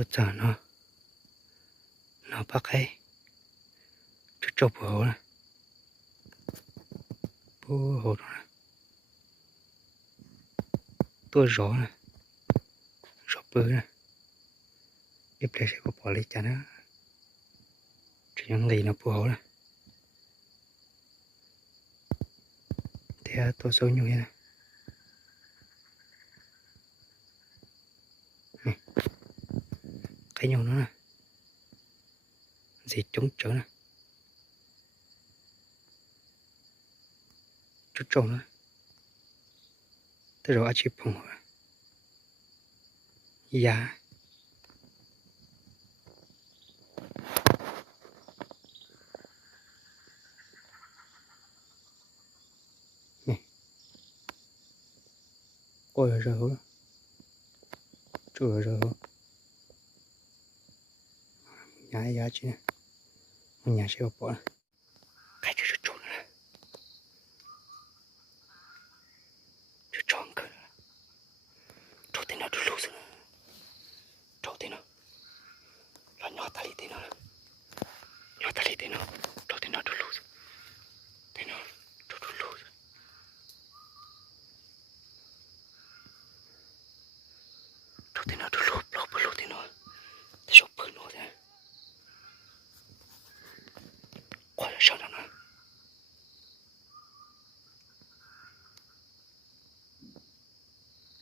ตัวจานเนาะเนาะปักให้จุดจบหัวนะปูหัวนะตัวร้อนนะรอบปืนนะเก็บเลยใช้กับพอเลยจ้ะนะจะยังไงนะปูหัวนะเดี๋ยวตัวโซนอยู่นี่นะcái nhau nó nè gì trống trở nè chút trâu nữa tới rồi chip phòng rồi dạ ôi rồi rồi chưa rồi nhà giá chứ nhà sẽ bỏ cái chỗ chỗ này chỗ tròn cơ chỗ thế nào đủ rồi chỗ thế nào là nhỏ ta đi thế nào nhỏ ta đi thế nào chỗ thế nào đủ rồi thế nào chỗ đủ rồi chỗ thế nào đủ rồi lốp thế nào thế chỗ bự nó thế快点上场呢！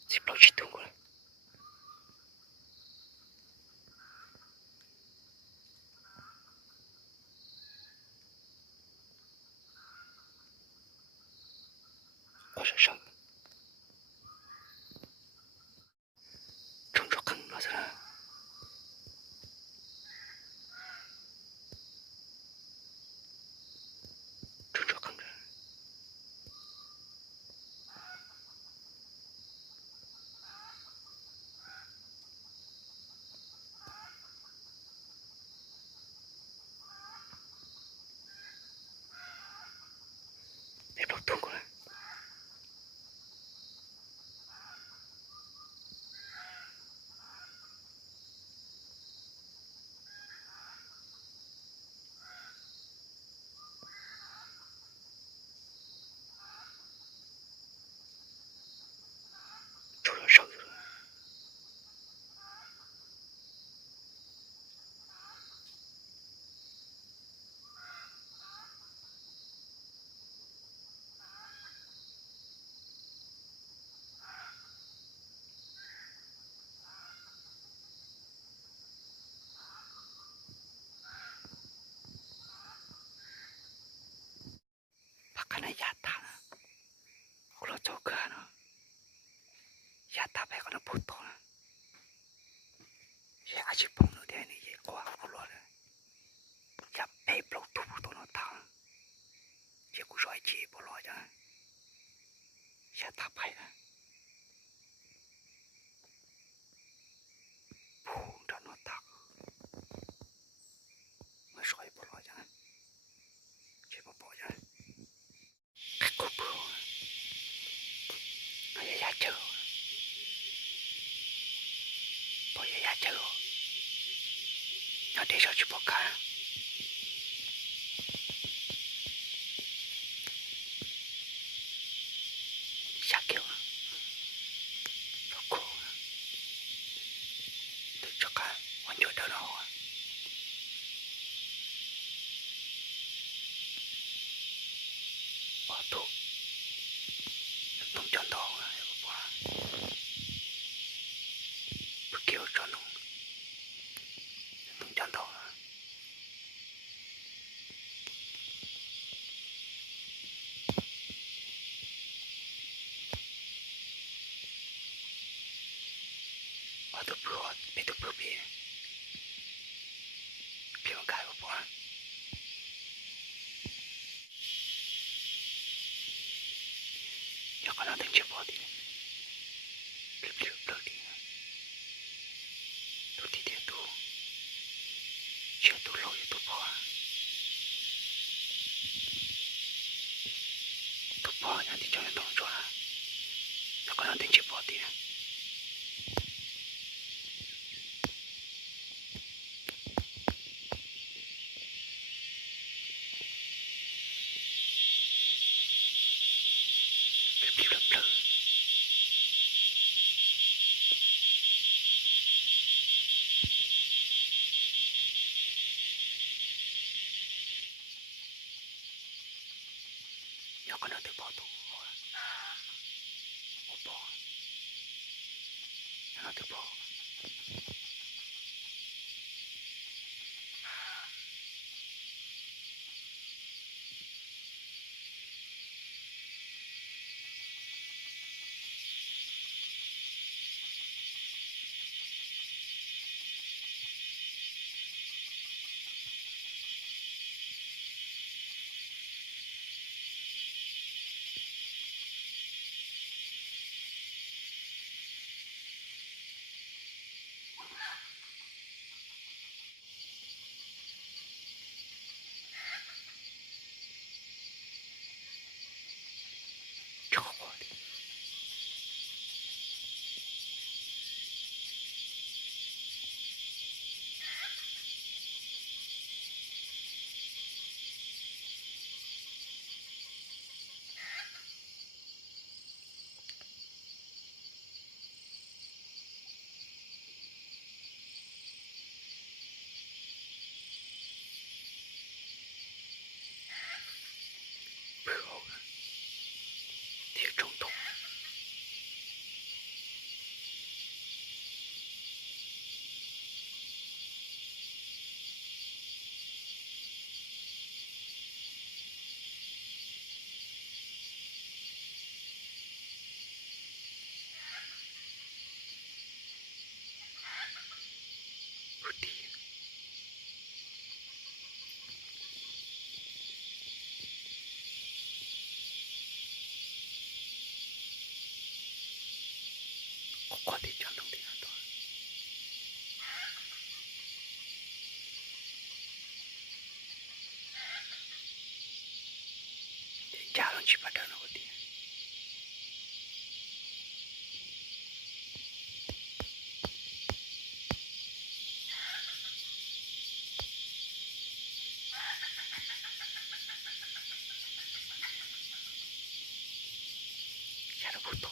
这不去动过来。快点上。冲着坑了是吧？动过来，出了手了。看那牙塔呢，我老早看了，牙塔被可能不多了，也还是碰到点那些瓜不落了，牙被不多不多那塔，结果说接不落的，牙塔拍了，碰着那塔，我说不落的，接不落的。cái cục bự nó giá chờ bỏ giá chờ nó để cho chú bỏ cả giá kiểu nó cổ được cho cả hoàn toàn đỡ đâu bỏ thuốc nông chân đó bỏ bức kiểu cho nông chân đó bỏ thuốc bữa bị thuốc bữa bị một cái bỏ cho con nó từng chiếc bỏ đi bực đi tôi đi theo tôi chưa tôi lôi tôi bỏ nhà thì cho nó đồng cho con nó từng chiếc bỏ đi 要跟着对跑动我跑让他对跑这个话题不好了铁中毒不低我快点讲东西了家人去把这那个地家人不多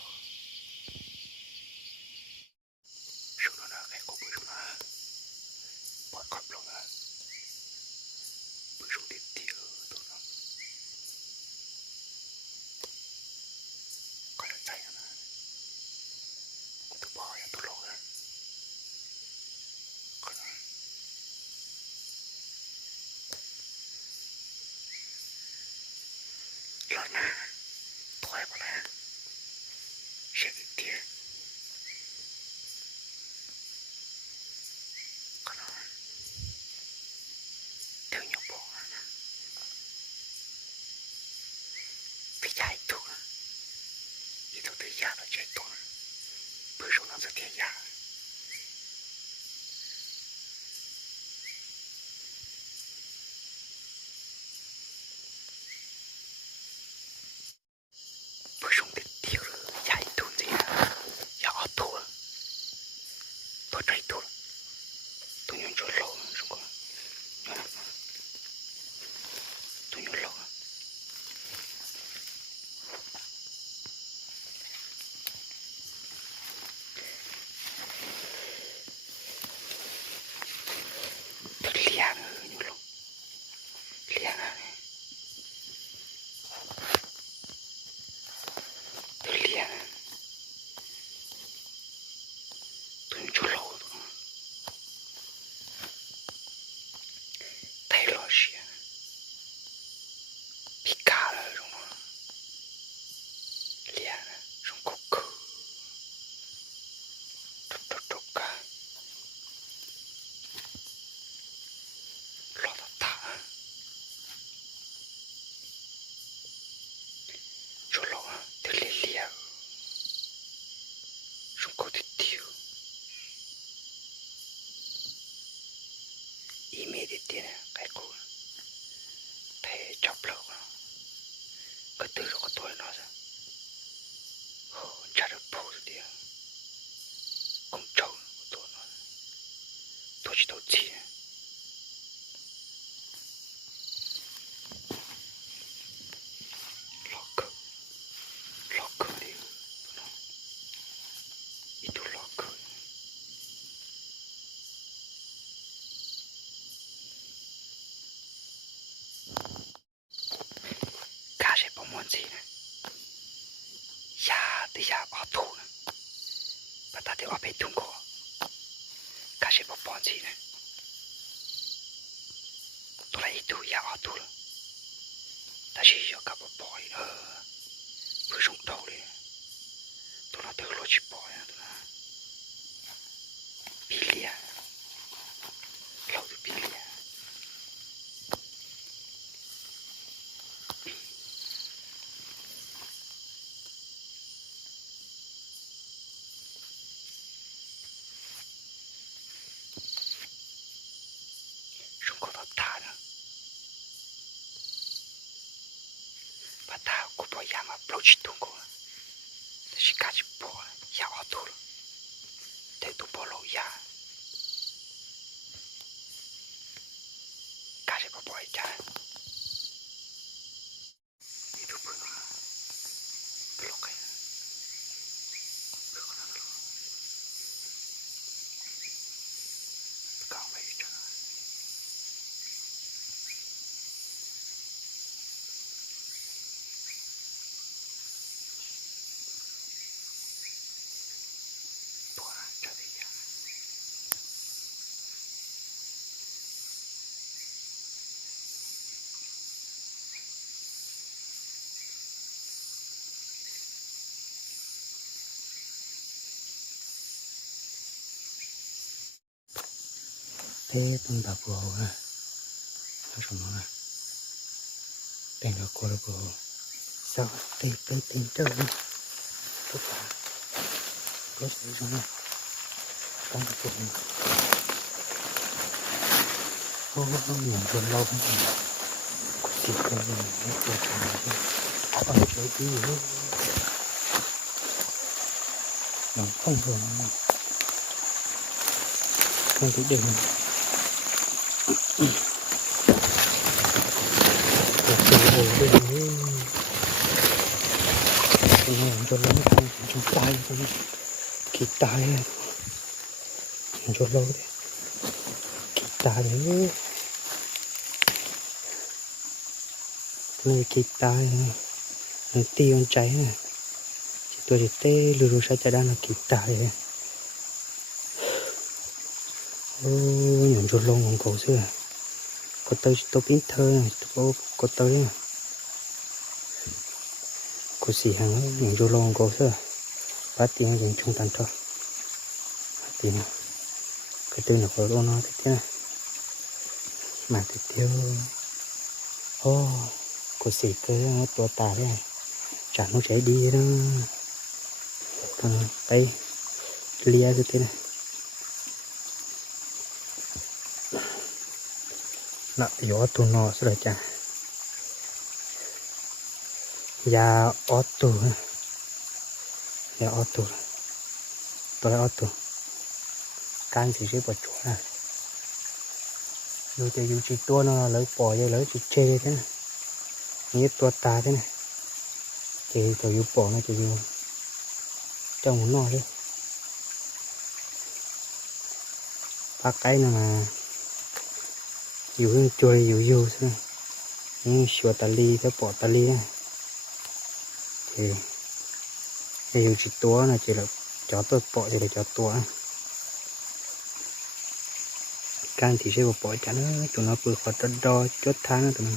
说了那个我不说了不搞不了不说的地都了快点再样了都不好呀都老了可能老呢退不来谁的地可能挺有不比家一头一头对家的这多不说那是天涯不说的地了家一头这样要头了多这一头了都用着老了什么都用老了都凉了用老凉了都凉了都用着老了太老实皮卡了什么凉了什么口口都干老的大说老啊都凉什么口的丢一面的点还够了太จับ了ก็ตื่นก็ตัวน้อยซะโหจัดพูดเดียวคงเจ้าตัวน้อยตัวชิตัวจีล็อกเดียวอีตัวล็อกกา ใช้ประมวลสินะยาติยาออทูนะปะตาที่ออกไปทุ่งก็กาใช้ประมวลสินะตัวละituยาออทูนะแต่ใช้ยากับปอยเพื่อชงเท่าเลยตัวละเตอร์โลจิปอยนะตัวละบิเลียเราดูบิเลียYama Blochitungo, the Shikachi boy, Yaotur, the Tupolo Ya Kashipa boy, Jan, Itupuna, Blokai, Gamaita. Thế bên bà bồ à, nó xong rồi à, bên đó cô là bồ, sao thì bên tiền trơn, tốt là, có sự xong rồi, con cái chuyện này, ô nhiều rồi lâu không rồi, có chuyện cái gì hết rồi chuyện này, ông chơi tí gì hết, nó không rồi, không thấy được. Cho lắm không chúng tay kịp tay cho lâu đấy kịp tay đấy này kịp tay này tiêu cháy này tôi để tê lùi sai chả đang là kịp tay này nhận cho lâu còn cổ xưa có tôi biết thơ này có tới có gì hàng những chỗ long có thôi bắt tiền những trung tâm thôi tiền cái tên là có nó thế này mà tiếp theo có gì cái tua tà đấy chả nó chạy đi đó tay lia cái thế này nọ gió tụi nó rồi chả ya auto tôi auto can gì chứ bỏ chỗ này rồi thì chỉ tua nó lấy bỏ rồi lấy chỉ chê thế này như tua ta thế này thì tôi yêu bỏ nó chỉ yêu trong muốn nói đấy ba cái này mà yêu chơi yêu thế này như sửa tali cái bỏ tali này thì yêu chỉ tua này chỉ là chó tôi bỏ chỉ là chó tua can thì sẽ bỏ chả nó tụi nó vừa khỏi đo chốt tháng tụi nó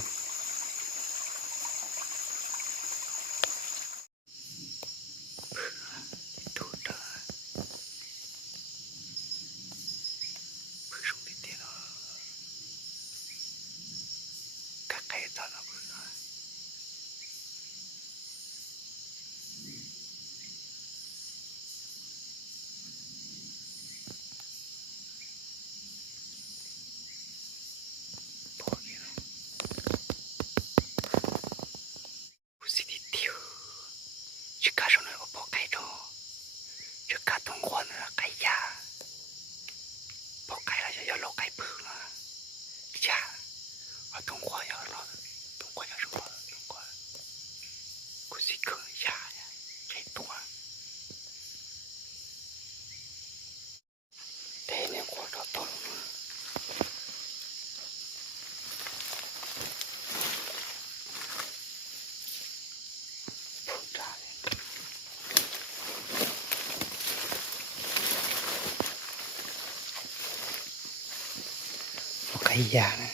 hay già nè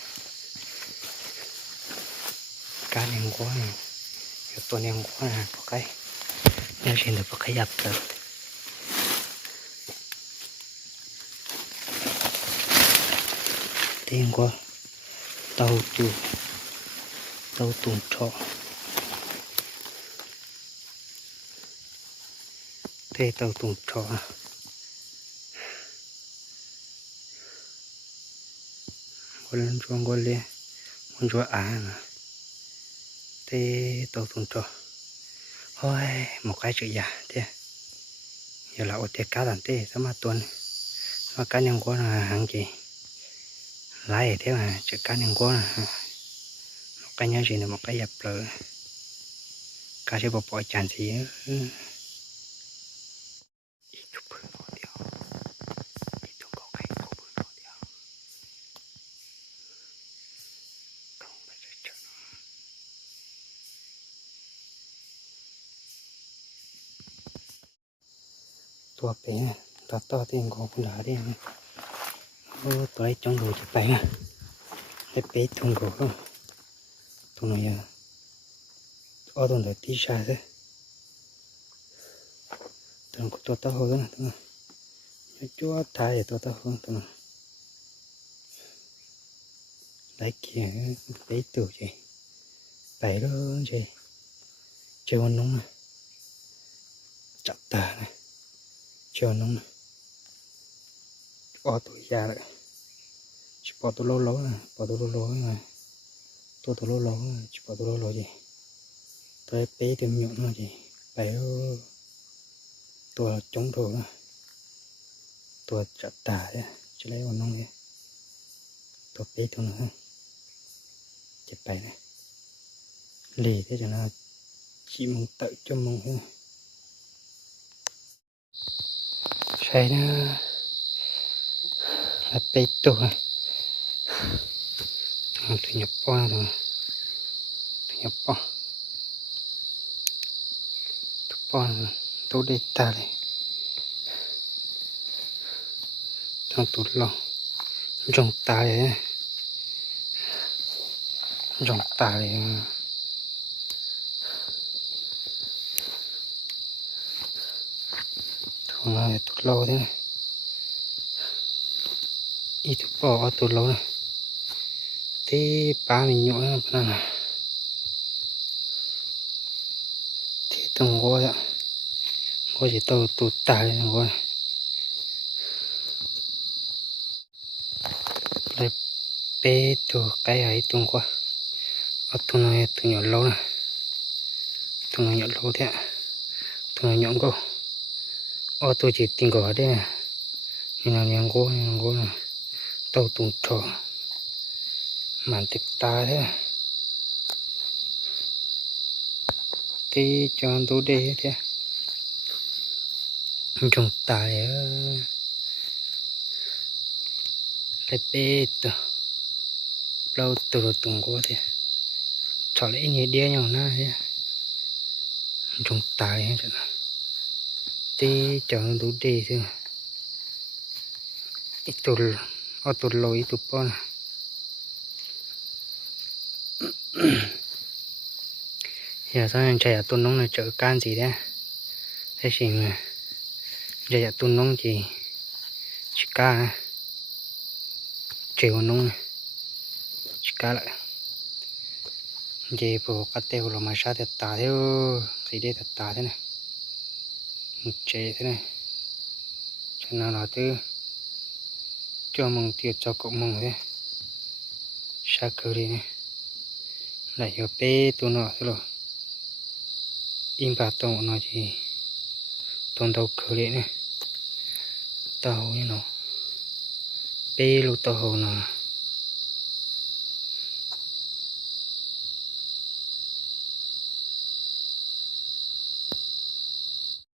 cá ném quá nèตัวném quá nè có cái nếu trên được có cái dập được tiền quá tàu tuồng trọ thế tàu tuồng trọ con chuông con lia con chúa nè thế tàu tuồng trọ thôi một cái chữ giả thế giờ là ô té cá đàn té sao mà tuần mà cá nhân quá là hàng gì lái thế mà chữ cá nhân quá là một cái nhớ gì là một cái dập lửa cá sẽ bỏ tràn gì tua bé to tiền của cũng đã đi tôi trong đồ chụp bé để bé thùng cổ không thùng này ở thùng để tí xa thế thùng của to hơn thùng chúa thái để to hơn thùng đấy kia bé tuổi gì bé đó gì chơi con nóng này chặt tà này chờ nó bỏ tuổi già lại chỉ bỏ tôi lâu này bỏ tôi lâu này tôi lâu chỉ bỏ tôi lâu gì tôi bé tìm nhộn nó gì bé tôi chống đồ nữa tôi chặt tà đấy chỉ lấy con nông đi tôi bé thôi nữa chặt bé này lì thế cho nó chỉ mong tự cho mong thế đây nó là bê tù này từ nhập po rồi từ nhập po tôi đây ta này trong tụt lò trồng ta này trồng ta này nó tụt lâu thế này ít tụt bỏ tụt lâu này thế ba mình nhổ nó bên này thế tông ngôi ạ ngôi chỉ tàu tụt tài này ngôi lấy bê từ cái ấy tung qua ở tụi này tụi nhỏ lâu này tụi nó nhỏ lâu thế ạ tụi nó nhỏ câu tôi chỉ tình cờ đây này nhưng là nhang gỗ này tàu tuồng trọ màn tịch ta thế cái cho tôi đây thế trồng tài lấy bê từ lâu từ tuồng gỗ thế cho lấy nhẹ đĩa nhau na thế trồng tài thế tí chọn đủ đi thôi ít tụt lôi ít tụt po giờ sao anh chạy tuần nông này chợ can gì đấy thế gì mà chạy tuần nông chỉ cá chiều nông này chỉ cá lại gì bộ cá teo là mà sao thật tả theo gì đây thật tả thế này một chế thế này cho nên là từ cho mừng tiệt cho cậu mừng thế sa cờ đi này lại hiểu bé tôi nọ thế rồi im bạc tàu nó chỉ tàu tàu cờ đi này tàu như nó bé lú tàu nó